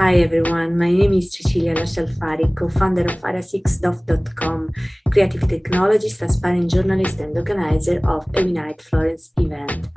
Hi everyone, my name is Cecilia Lascialfari, co-founder of AWEXR, creative technologist, aspiring journalist and organizer of a Unite Florence event.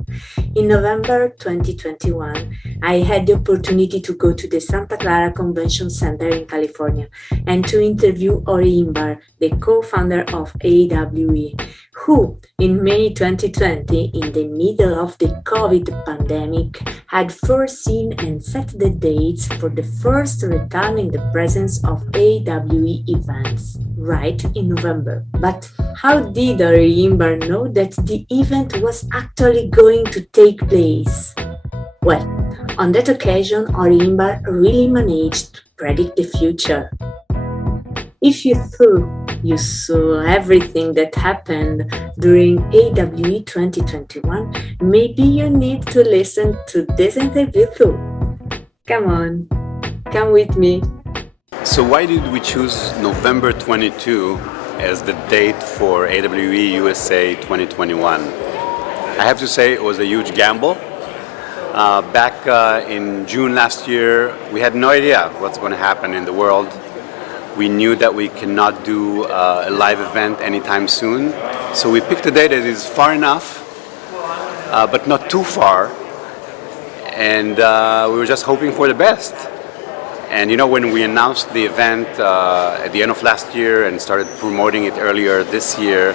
In November 2021, I had the opportunity to go to the Santa Clara Convention Center in California and to interview ORI INBAR, the co-founder of AWE, who in May 2020, in the middle of the COVID pandemic, had foreseen and set the dates for the first return in the presence of AWE events, right in November. But how did ORI INBAR know that the event was actually going to take place? Well, on that occasion, ORI INBAR really managed to predict the future. If you thought you saw everything that happened during AWE 2021, maybe you need to listen to this interview too. Come on, come with me. So why did we choose November 22 as the date for AWE USA 2021? I have to say it was a huge gamble. Back in June last year, we had no idea what's going to happen in the world. We knew that we cannot do a live event anytime soon, so we picked a date that is far enough, but not too far, and we were just hoping for the best. And you know, when we announced the event at the end of last year and started promoting it earlier this year,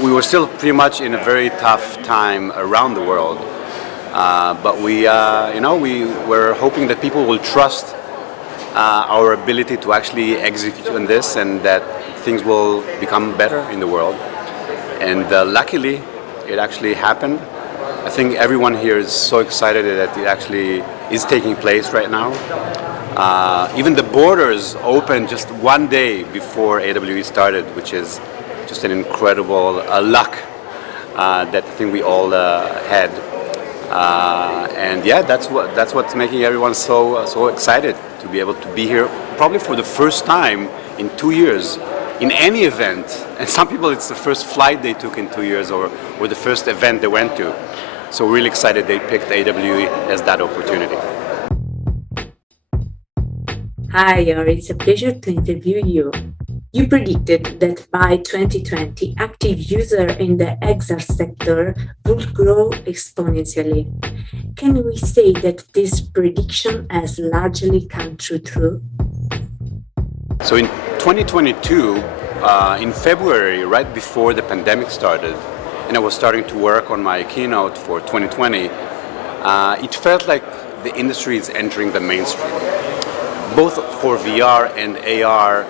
we were still pretty much in a very tough time around the world. But we were hoping that people will trust our ability to actually execute on this and that things will become better in the world. And luckily, it actually happened. I think everyone here is so excited that it actually is taking place right now. Even the borders opened just one day before AWE started, which is just an incredible luck that I think we all had. And yeah, that's what's making everyone so excited to be able to be here, probably for the first time in 2 years in any event. And some people, it's the first flight they took in 2 years, or the first event they went to. So really excited they picked AWE as that opportunity. Hi, it's a pleasure to interview you. You predicted that by 2020, active users in the AWEXR sector would grow exponentially. Can we say that this prediction has largely come true? So in 2022, in February, right before the pandemic started, and I was starting to work on my keynote for 2020, it felt like the industry is entering the mainstream. Both for VR and AR,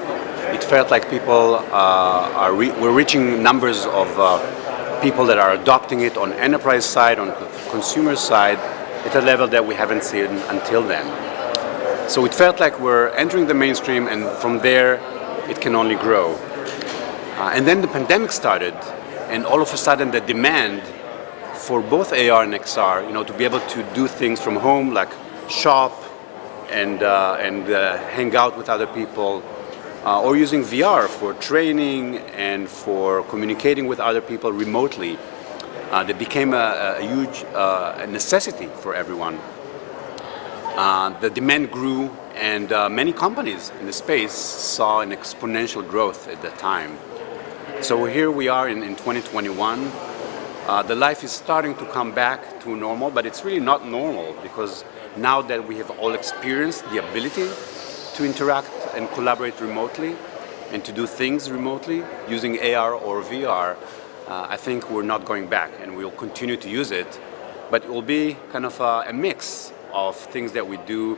it felt like people were reaching numbers of people that are adopting it on enterprise side, on consumer side, at a level that we haven't seen until then. So it felt like we're entering the mainstream, and from there, it can only grow. And then the pandemic started, and all of a sudden the demand for both AR and XR, to be able to do things from home, like shop and hang out with other people, or using VR for training and for communicating with other people remotely, that became a huge necessity for everyone. The demand grew, and many companies in the space saw an exponential growth at that time. So here we are in 2021. The life is starting to come back to normal, but it's really not normal, because now that we have all experienced the ability to interact and collaborate remotely and to do things remotely using AR or VR, I think we're not going back, and we'll continue to use it, but it will be kind of a mix of things that we do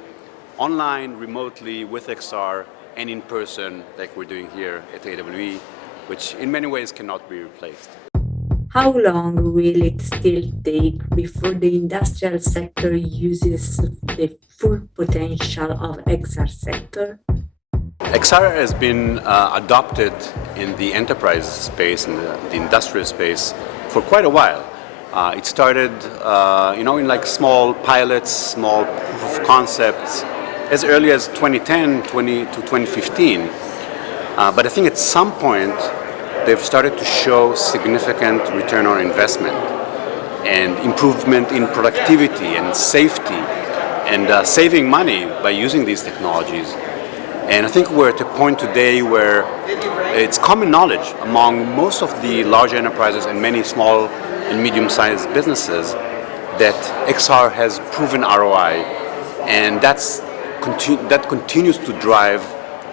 online, remotely, with XR, and in person, like we're doing here at AWE, which in many ways cannot be replaced. How long will it still take before the industrial sector uses the full potential of XR sector? XR has been adopted in the enterprise space, in the industrial space, for quite a while. It started, in like small pilots, small proof of concepts, as early as 2010 to 2015. But I think at some point, they've started to show significant return on investment and improvement in productivity and safety and saving money by using these technologies. And I think we're at a point today where it's common knowledge among most of the large enterprises and many small and medium-sized businesses that XR has proven ROI, and that continues to drive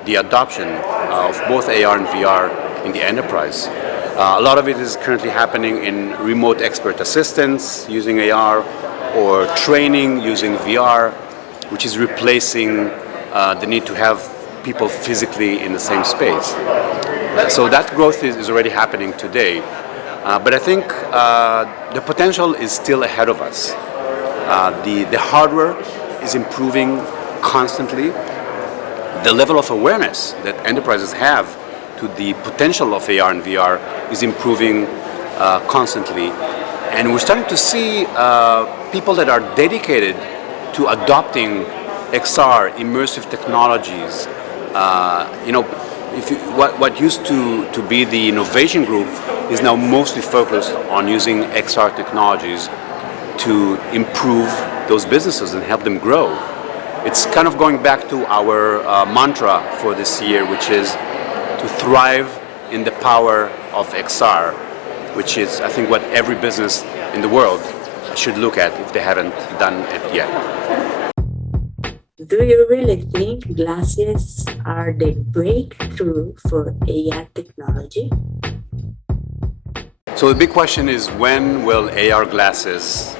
the adoption of both AR and VR in the enterprise. A lot of it is currently happening in remote expert assistance using AR or training using VR, which is replacing the need to have people physically in the same space. So that growth is already happening today. But I think the potential is still ahead of us. The hardware is improving constantly. The level of awareness that enterprises have to the potential of AR and VR is improving constantly. And we're starting to see people that are dedicated to adopting XR, immersive technologies. What used to be the innovation group is now mostly focused on using XR technologies to improve those businesses and help them grow. It's kind of going back to our mantra for this year, which is to thrive in the power of XR, which is, I think, what every business in the world should look at if they haven't done it yet. Do you really think glasses are the breakthrough for AR technology? So the big question is, when will AR glasses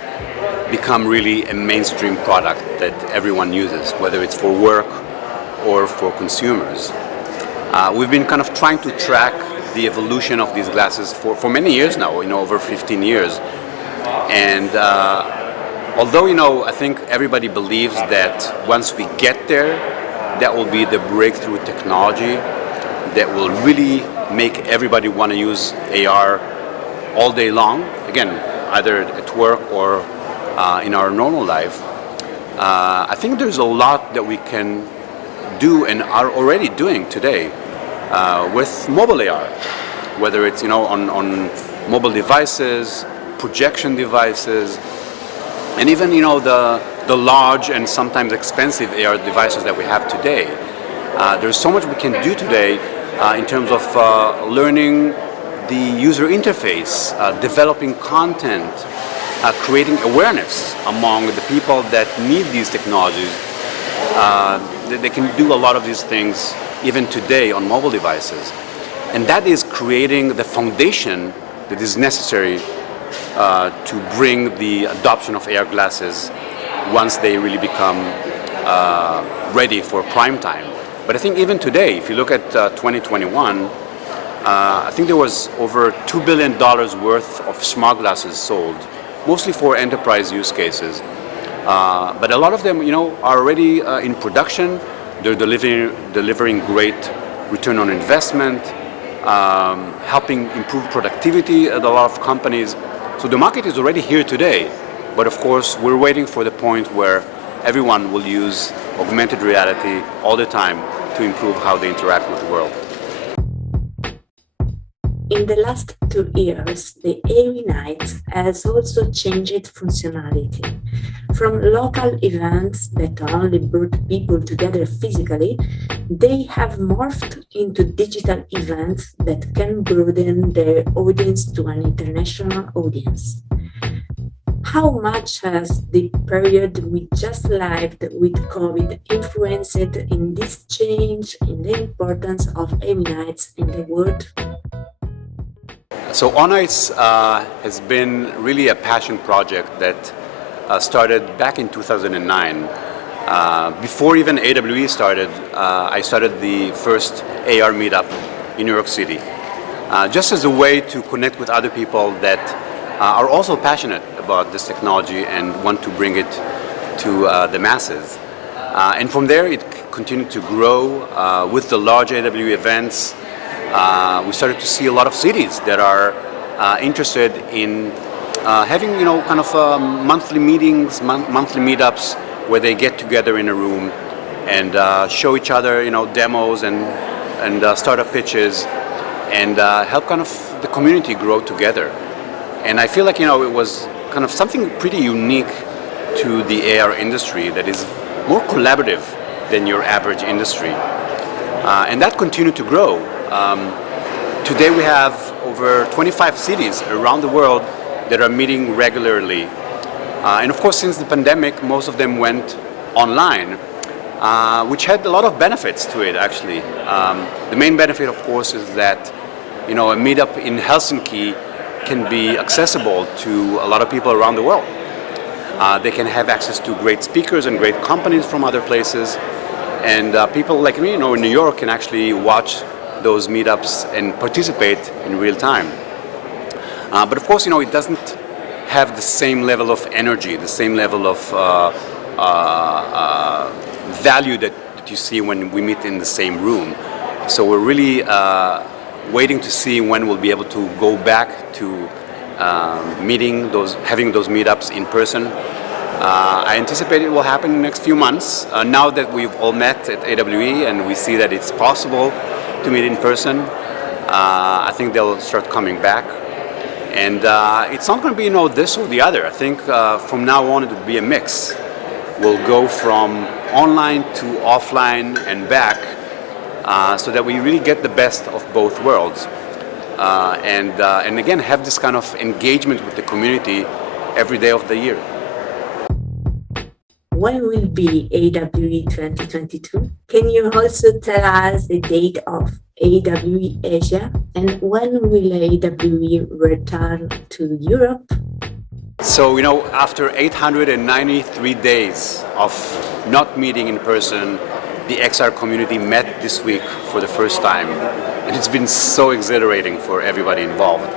become really a mainstream product that everyone uses, whether it's for work or for consumers? We've been kind of trying to track the evolution of these glasses for many years now, over 15 years. And although, I think everybody believes that once we get there, that will be the breakthrough technology that will really make everybody want to use AR all day long, again, either at work or in our normal life. I think there's a lot that we can do and are already doing today with mobile AR, whether it's on mobile devices, projection devices, and even the large and sometimes expensive AR devices that we have today. There's so much we can do today in terms of learning the user interface, developing content, creating awareness among the people that need these technologies. They can do a lot of these things even today on mobile devices. And that is creating the foundation that is necessary to bring the adoption of AR glasses once they really become ready for prime time. But I think even today, if you look at 2021, I think there was over $2 billion worth of smart glasses sold, mostly for enterprise use cases. But a lot of them, are already in production. They're delivering great return on investment, helping improve productivity at a lot of companies. So the market is already here today. But of course, we're waiting for the point where everyone will use augmented reality all the time to improve how they interact with the world. In the last 2 years, the AWE Nights has also changed functionality. From local events that only brought people together physically, they have morphed into digital events that can broaden their audience to an international audience. How much has the period we just lived with COVID influenced in this change in the importance of AWE Nights in the world? So ONITES has been really a passion project that started back in 2009. Before even AWE started, I started the first AR meetup in New York City, just as a way to connect with other people that are also passionate about this technology and want to bring it to the masses. And from there, it continued to grow with the large AWE events. We started to see a lot of cities that are interested in having, kind of monthly meetings, monthly meetups where they get together in a room and show each other, demos and startup pitches and help kind of the community grow together. And I feel like, it was kind of something pretty unique to the AR industry that is more collaborative than your average industry. And that continued to grow. Today we have over 25 cities around the world that are meeting regularly. And of course, since the pandemic, most of them went online, which had a lot of benefits to it, actually. The main benefit, of course, is that a meetup in Helsinki can be accessible to a lot of people around the world. They can have access to great speakers and great companies from other places. And people like me, in New York, can actually watch those meetups and participate in real time. But of course, it doesn't have the same level of energy, the same level of value that you see when we meet in the same room. So we're really waiting to see when we'll be able to go back to having those meetups in person. I anticipate it will happen in the next few months. Now that we've all met at AWE and we see that it's possible to meet in person, I think they'll start coming back. And it's not going to be this or the other. I think from now on it will be a mix. We'll go from online to offline and back so that we really get the best of both worlds. And again, have this kind of engagement with the community every day of the year. When will be AWE 2022? Can you also tell us the date of AWE Asia, and when will AWE return to Europe? So, after 893 days of not meeting in person, the XR community met this week for the first time. And it's been so exhilarating for everybody involved.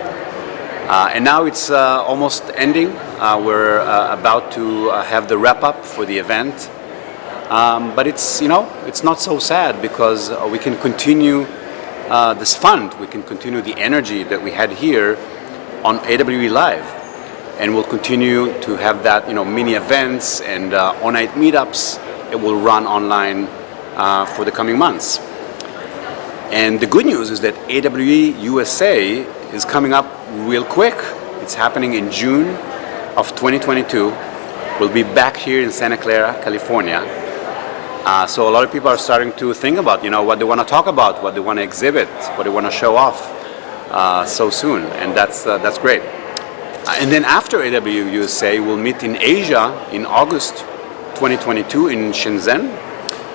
And now it's almost ending. We're about to have the wrap-up for the event. But it's not so sad because we can continue this fund. We can continue the energy that we had here on AWE Live. And we'll continue to have that, mini events and on-night meetups that will run online for the coming months. And the good news is that AWE USA is coming up real quick. It's happening in June of 2022. We'll be back here in Santa Clara, California. So a lot of people are starting to think about, what they want to talk about, what they want to exhibit, what they want to show off so soon, and that's great. And then after AWE USA, we'll meet in Asia in August 2022 in Shenzhen.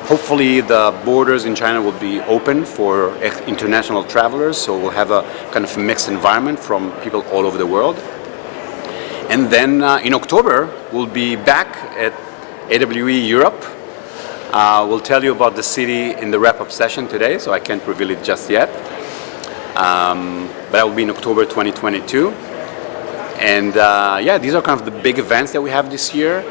Hopefully the borders in China will be open for international travelers, so we'll have a kind of mixed environment from people all over the world. And then in October, we'll be back at AWE Europe. We'll tell you about the city in the wrap-up session today, so I can't reveal it just yet. But that will be in October 2022. And these are kind of the big events that we have this year.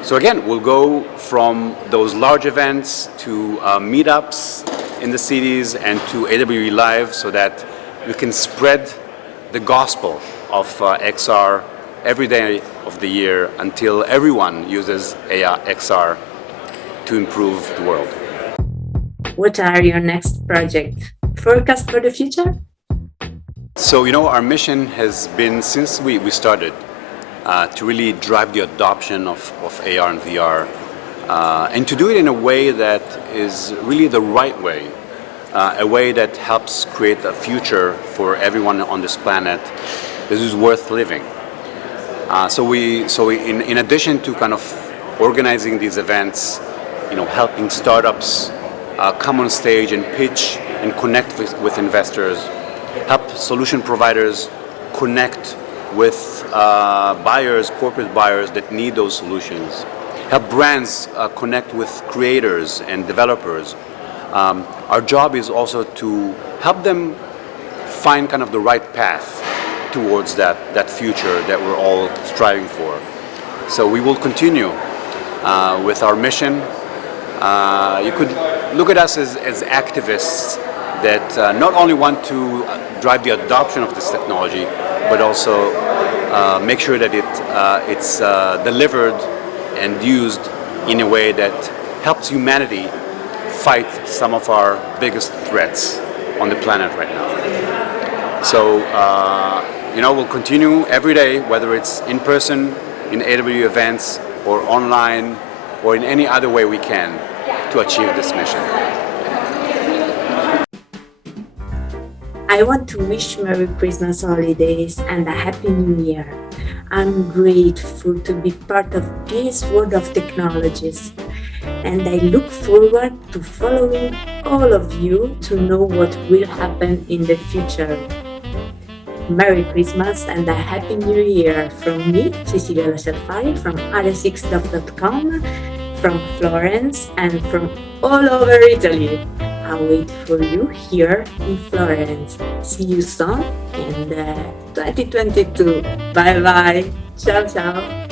So again, we'll go from those large events to meetups in the cities and to AWE Live so that we can spread the gospel of XR every day of the year until everyone uses XR to improve the world. What are your next project? Forecast for the future? So, our mission has been, since we started, to really drive the adoption of AR and VR, and to do it in a way that is really the right way, a way that helps create a future for everyone on this planet that is worth living. So in addition to kind of organizing these events, helping startups come on stage and pitch and connect with investors, help solution providers connect with buyers, corporate buyers that need those solutions. Help brands connect with creators and developers. Our job is also to help them find kind of the right path towards that future that we're all striving for. So we will continue with our mission. You could look at us as activists that not only want to drive the adoption of this technology, but also make sure that it's delivered and used in a way that helps humanity fight some of our biggest threats on the planet right now. So, we'll continue every day, whether it's in person, in AWE events, or online or in any other way we can to achieve this mission. I want to wish Merry Christmas holidays and a Happy New Year. I'm grateful to be part of this world of technologies, and I look forward to following all of you to know what will happen in the future. Merry Christmas and a Happy New Year from me, Cecilia Lascialfari, from AWEXR.com, from Florence, and from all over Italy. I'll wait for you here in Florence. See you soon in 2022. Bye bye. Ciao ciao.